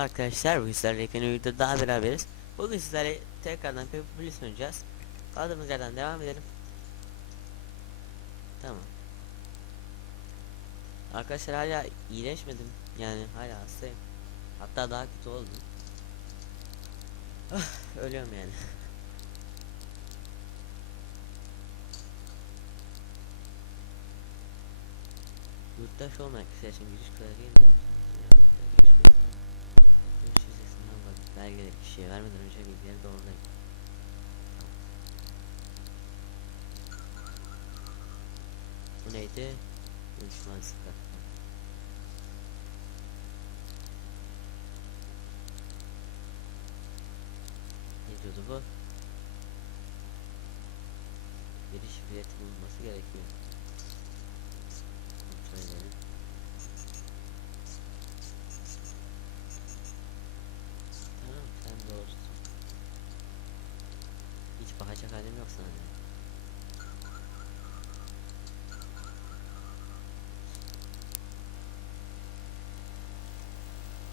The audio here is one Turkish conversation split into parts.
Merhaba arkadaşlar, bugün sizlerle yeni videoda daha beraberiz. Bugün sizlerle tekrardan Paper Police oynayacağız. Kaldığımız yerden devam edelim. Tamam. Arkadaşlar hala iyileşmedim. Yani hala hastayım. Hatta daha kötü oldum. Ah, ölüyorum yani. Yurttaş olmak için giriş kararı belgeleri kişiye vermeden önce bilgileri doğrulayın. Tamam. Bu neydi? Uyuşmazlık atma. Ne diyordu bu? Giriş bileti bulunması gerekiyor. Kontrol edelim. Doğrusun. Hiç bakacak halim yok sana yani.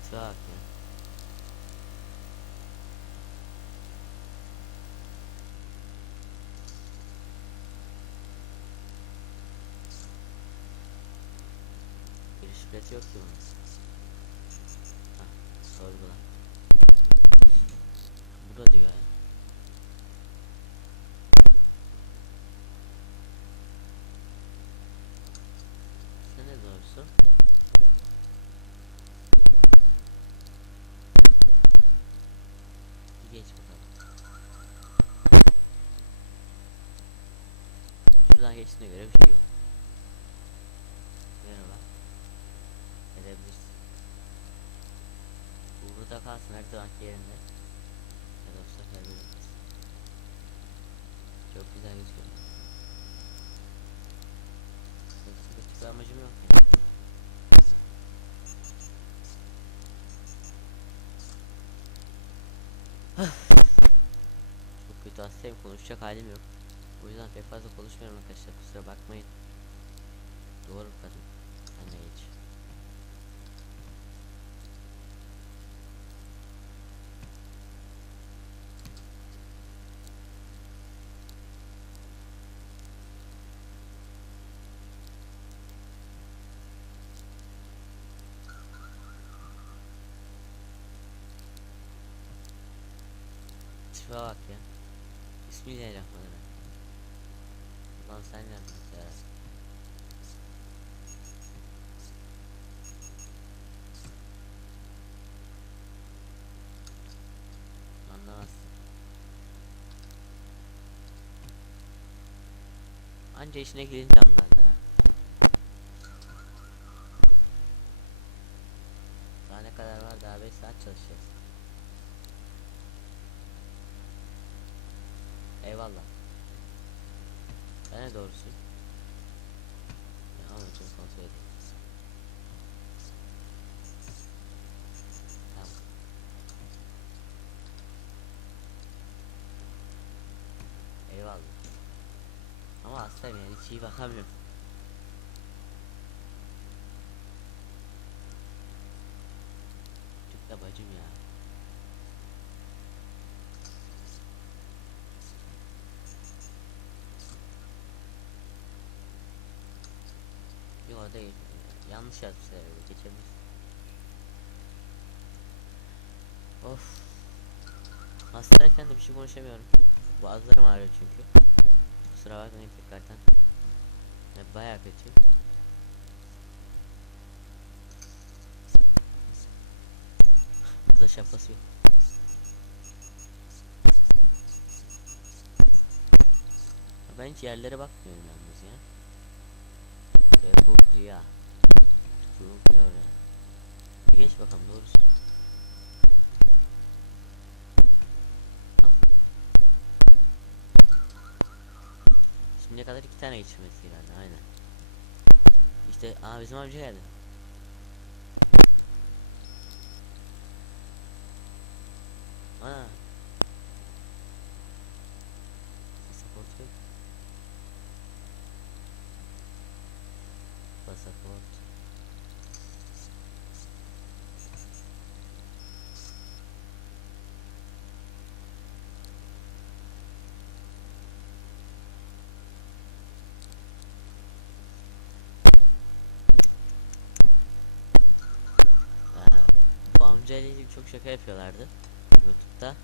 Tuhaf ya. Giriş bileti yok ki bunun. Ha, sorgula. Burada diyor ya. Bir geç bakalım. Şuradan geçtiğine göre bir şey yok. Merhaba. Gelebilirsin. Bu burada kalsın her zamanki yerinde. Ya da bu sefer. Çok güzel gözüküyor. Yoksa kötü bir amacım yok ya. Çok kötü hastayım konuşacak halim yok. O yüzden pek fazla konuşmuyorum arkadaşlar kusura bakmayın. Doğru kadın. De geç. Tipe bak ya. Bismillahirrahmanirrahim. Lan sen ne yapıyorsun ya? Anlamazsın. Anca işine gelince anlarlar ha. Daha ne kadar var daha 5 saat çalışacağız. Eyvallah. Ben ne doğrusu? Amacımı kontrol edeyim. Eyvallah. Ama hastayım yani hiç iyi bakamıyorum. Yok değil. Yanlış yazmışlar öyle geçemeyiz. Of. Hastayken de bir şey konuşamıyorum. Boğazlarım ağrıyor çünkü. Kusura bakmayın tekrardan. Ben bayağı kötüyüm. Burada şapkası yok. Ben hiç yerlere bakmıyorum yalnız ya. True ya. True diyor ya. Bir geç bakalım doğrusu. Şimdiye kadar iki tane geçirmesi geldi aynen. İşte aa bizim amca geldi. Ana. Pasaport yok. pasaport amcayla ilgili çok şaka yapıyorlardı YouTube'da.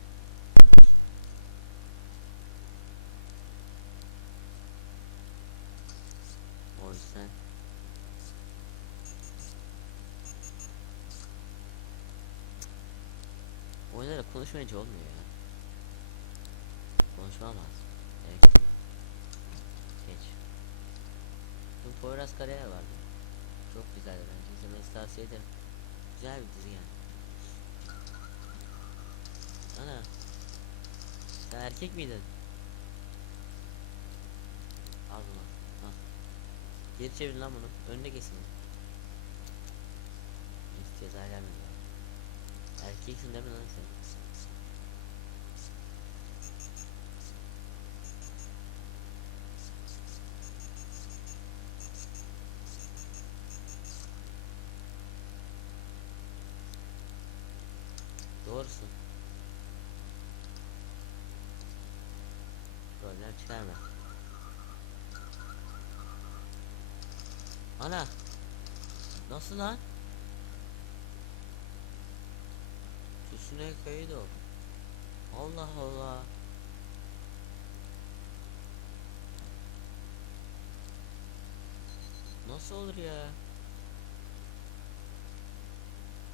O yüzden Oyunlarda konuşmayınca olmuyor ya. Konuşmamaz. Evet. Geç. Dün Poyraz Karayel vardı. Çok güzeldi bence. İzlemenizi tavsiye ederim. Güzel bir dizi yani. Ana. Sen erkek miydin? Al bunu. Geri çevirin lan bunu. Önüne geçsin. Hiç ceza gelmedi. Erkeksin değil mi lan sen? Doğrusun. Problem çıkarma. Ana. Nasıl lan? Tsuneo Kaido. Allah Allah. Nasıl olur ya?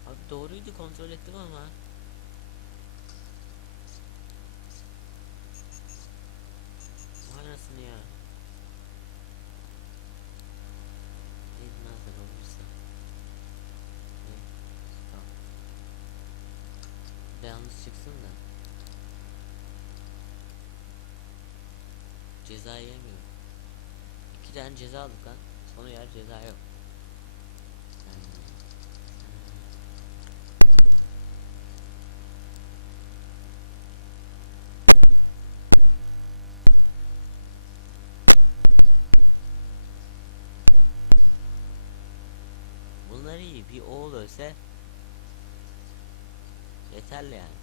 Abi doğruydu kontrol ettim ama. Vay anasını ya. Neydi lan sen olursa. Ne? Tamam. Yalnız çıksın da. Ceza yemiyor. İki tane ceza aldık lan. Sonu yer ceza yok. Bunlar iyi. Bir oğul ölse yeterli yani.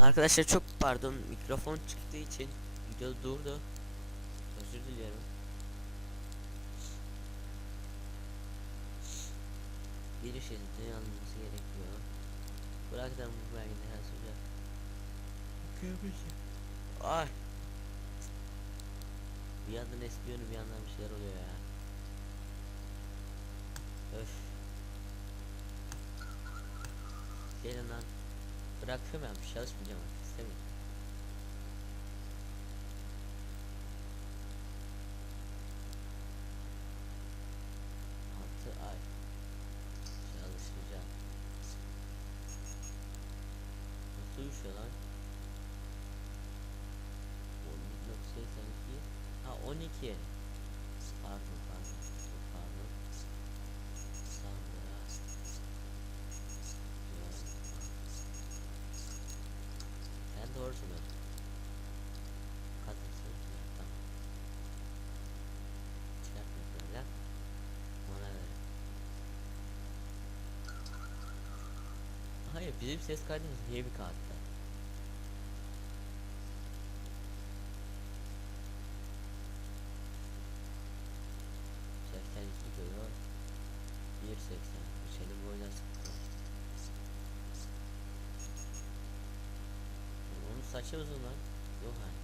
Arkadaşlar çok pardon mikrofon çıktığı için video durdu. Özür diliyorum. Bir şeritte yanılması gerekiyor. Bıraktan bu belgede Ay. Bir yandan esniyorum bir yandan bir şeyler oluyor ya. Öf. Gelin lan. Bırakıyorum ben çalışmayacağım artık istemiyorum. Ay. Çalışacağım. Nasıl uyuşuyor lan? 12 Pardon pardon pardon. Tamam. Çıkartma böyle. Bana ver. Hayır bizim ses kaydımız niye bir kağıtta? Saçı uzun lan. Yok hani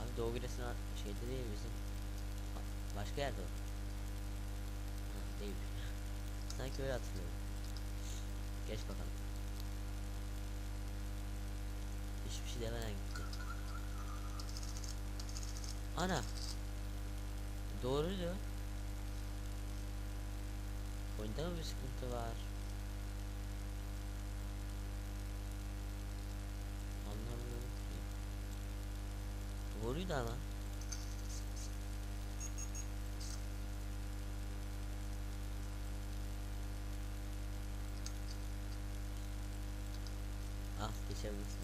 Abi, Doğu Giresun şeyde değil bizim? Ba- Başka yerde o. Ha, değil. Sanki öyle hatırlıyorum. Geç bakalım. Hiçbir şey demeden gitti. Ana! Doğruydu. Oyunda mı bir sıkıntı var Doğruydu ama Ah geçebilirsin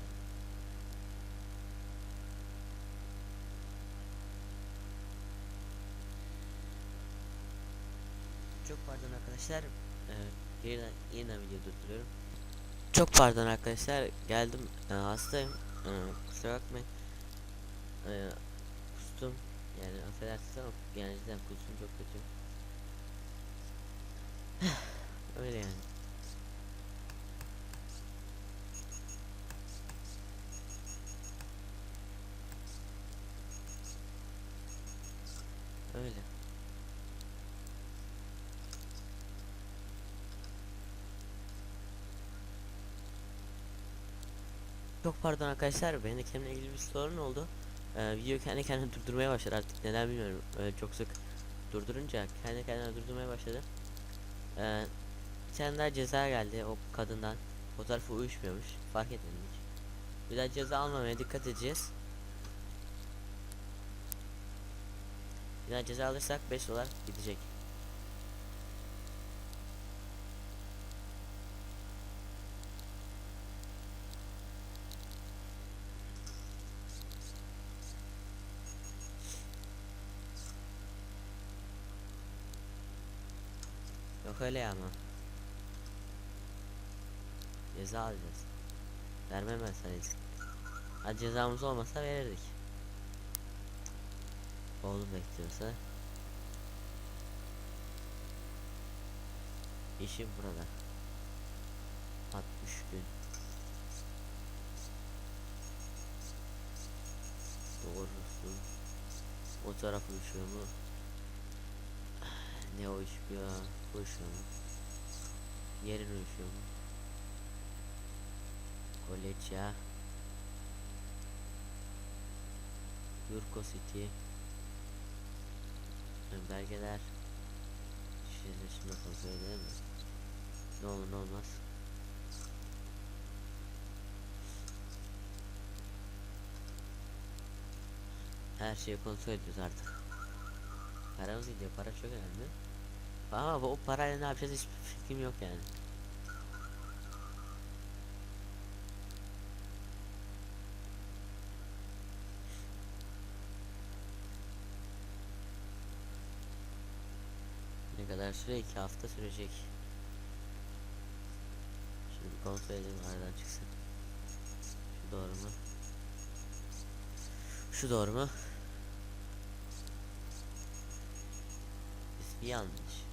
Çok pardon arkadaşlar Evet, yeniden, yeniden video durduruyorum. Çok pardon arkadaşlar, geldim. Ee, hastayım. Ee, kusura bakmayın. Ee, kustum. Yani affedersiniz ama yani kustum çok kötü. Öyle yani. Öyle. Çok pardon arkadaşlar benim de kendimle ilgili bir sorun oldu. Ee, video kendi kendine durdurmaya başladı artık neden bilmiyorum. Öyle çok sık durdurunca kendi kendine durdurmaya başladı. Ee, bir tane daha ceza geldi o kadından. Fotoğrafı uyuşmuyormuş. Fark etmedim hiç. Bir daha ceza almamaya dikkat edeceğiz. Bir daha ceza alırsak 5 dolar gidecek. Yok öyle ya ama. Ceza alacağız. Vermem ben sana izin. Hadi cezamız olmasa verirdik. Oğlum bekliyorsa. İşim burada. 60 gün. Doğrusu. O taraf uyuşuyor mu? Ne uyuşuyor? Uyuşuyor mu? Yerin uyuşuyor mu? Koleçya. Yurko City. Belgeler. Şehirleşme kontrol edelim mi? Ne olur ne olmaz. Her şeyi kontrol ediyoruz artık. Paramız gidiyor. Para çok önemli. Ama bu- o parayla ne yapacağız hiçbir fikrim yok yani. Ne kadar süre? 2 hafta sürecek. Şimdi kontrol edelim aradan çıksın. Şu doğru mu? Şu doğru mu? Yanlış.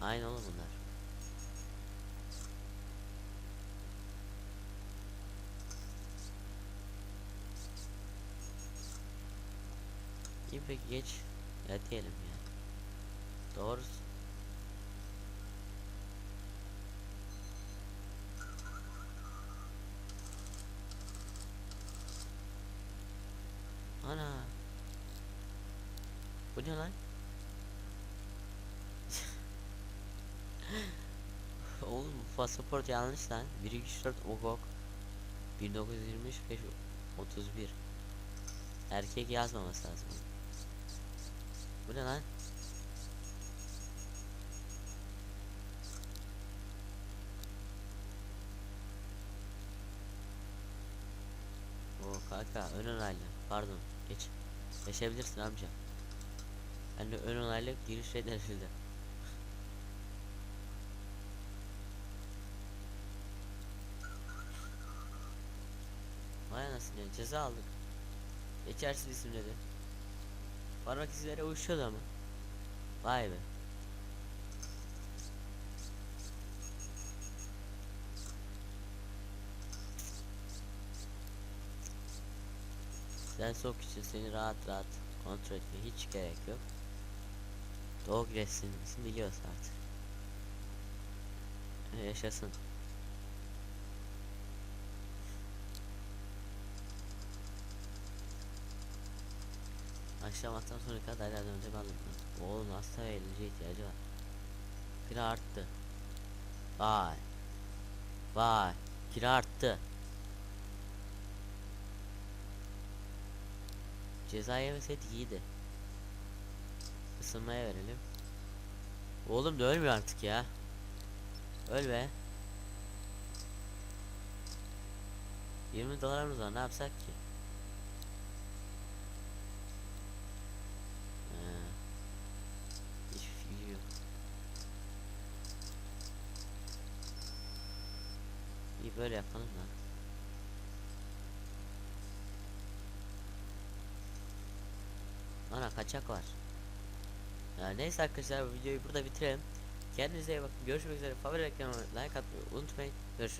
Aynı oğlum bunlar. İyi peki geç. Ya diyelim ya. Doğrusu. Pasaport yanlış lan. 124 Ogok 1923 5 31 Erkek yazmaması lazım. Bu ne lan? O kanka ön onaylı. Pardon. Geç. Geçebilirsin amca. De ön onaylı giriş reddedildi. Anasını ya, ceza aldık. Geçersiz isim dedi. Parmak izleri uyuşuyordu ama. Vay be. Sen sok için seni rahat rahat kontrol etmeye hiç gerek yok. Dog resimsin biliyoruz artık. Yaşasın. Akşamattan sonra kadar herhalde önce ben. Oğlum hasta ve eğlence ihtiyacı var. Kira arttı. Vay. Vay. Kira arttı. Ceza yemeseydik iyiydi. Isınmaya verelim. Oğlum da ölmüyor artık ya. Öl be. 20 dolarımız var ne yapsak ki? Ee, hiçbir fikri yok. İyi böyle yapalım da. Ana kaçak var. Ya neyse arkadaşlar videoyu burada bitirelim. Kendinize iyi bakın. Görüşmek üzere. Favori reklamı like atmayı unutmayın. Görüşürüz.